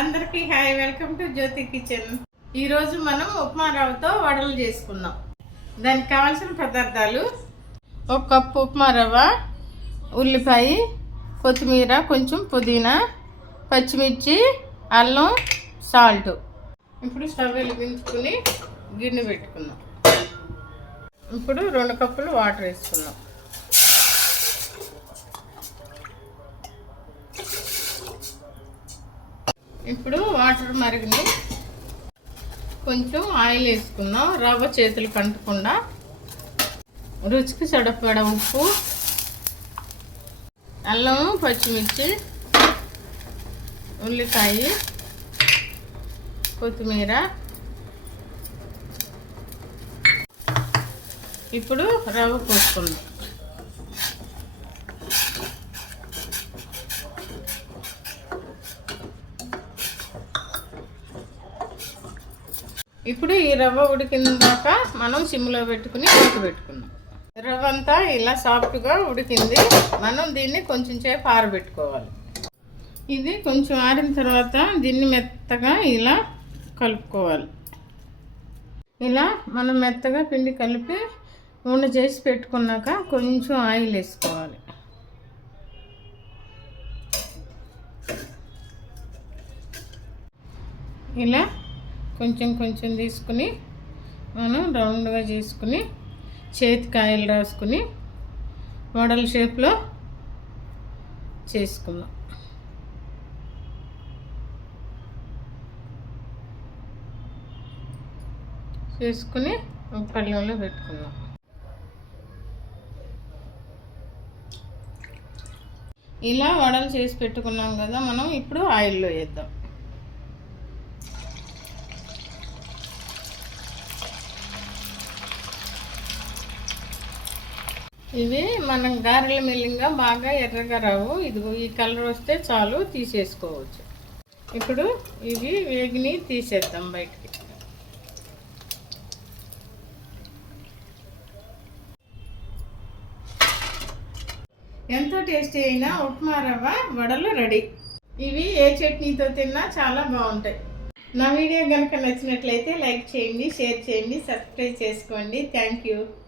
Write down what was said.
అందరికీ hi welcome to Jyothi kitchen. ఈరోజు మనం ఉప్మా రవ్వతో వడలు చేసుకుందాం. దానికి కావాల్సిన పదార్థాలు ఒక కప్పు ఉప్మా రవ్వ ఉల్లిపాయ కొత్తిమీర కొంచెం పుదీనా పచ్చిమిర్చి అల్లం సాల్ట్. ఇప్పుడు స్టవ్ వెలిగించుకుని గిన్నె పెట్టుకుందాం. ఇప్పుడు రెండు కప్పులు వాటర్ వేసుకుందాం. ఇప్పుడు వాటర్ మరిగింది. కొంచెం ఆయిల్ వేసుకుందాం రవ్వ చేతులు కంటకుండా రుచికి సడపడ ఉప్పు అల్లం పచ్చిమిర్చి ఉల్లిపాయ కొత్తిమీర. ఇప్పుడు రవ్వ పోసుకుందాం ఇప్పుడు ఈ రవ్వ ఉడికిన దాకా మనం సిమ్లో పెట్టుకుని మూత పెట్టుకున్నాం. రవ్వ అంతా ఇలా సాఫ్ట్గా ఉడికింది. మనం దీన్ని కొంచెం సేపు ఆరబెట్టుకోవాలి. ఇది కొంచెం ఆరిన తర్వాత దీన్ని మెత్తగా ఇలా కలుపుకోవాలి. ఇలా మనం మెత్తగా పిండి కలిపి నూనె చేసి పెట్టుకున్నాక కొంచెం ఆయిల్ వేసుకోవాలి. ఇలా కొంచెం కొంచెం తీసుకుని మనం రౌండ్గా చేసుకుని చేతికాయలు రాసుకుని మోడల్ షేప్లో చేసుకుందాం. చేసుకుని పళ్ళెంలో పెట్టుకుందాం. ఇలా వడలు చేసి పెట్టుకున్నాం కదా మనం ఇప్పుడు ఆయిల్లో వేద్దాం. ఇవి మనం గారెల మిల్లింగా బాగా ఎర్రగా రావు. ఇదిగో ఈ కలర్ వస్తే చాలు తీసేసుకోవచ్చు. ఇప్పుడు ఇవి వేగిని తీసేద్దాం బయటికి. ఎంతో టేస్టీ అయిన ఉప్మా రవ్వ వడలు రెడీ. ఇవి ఏ చట్నీతో తిన్నా చాలా బాగుంటాయి. నా వీడియో కనుక నచ్చినట్లయితే లైక్ చేయండి షేర్ చేయండి సబ్స్క్రైబ్ చేసుకోండి. Thank you.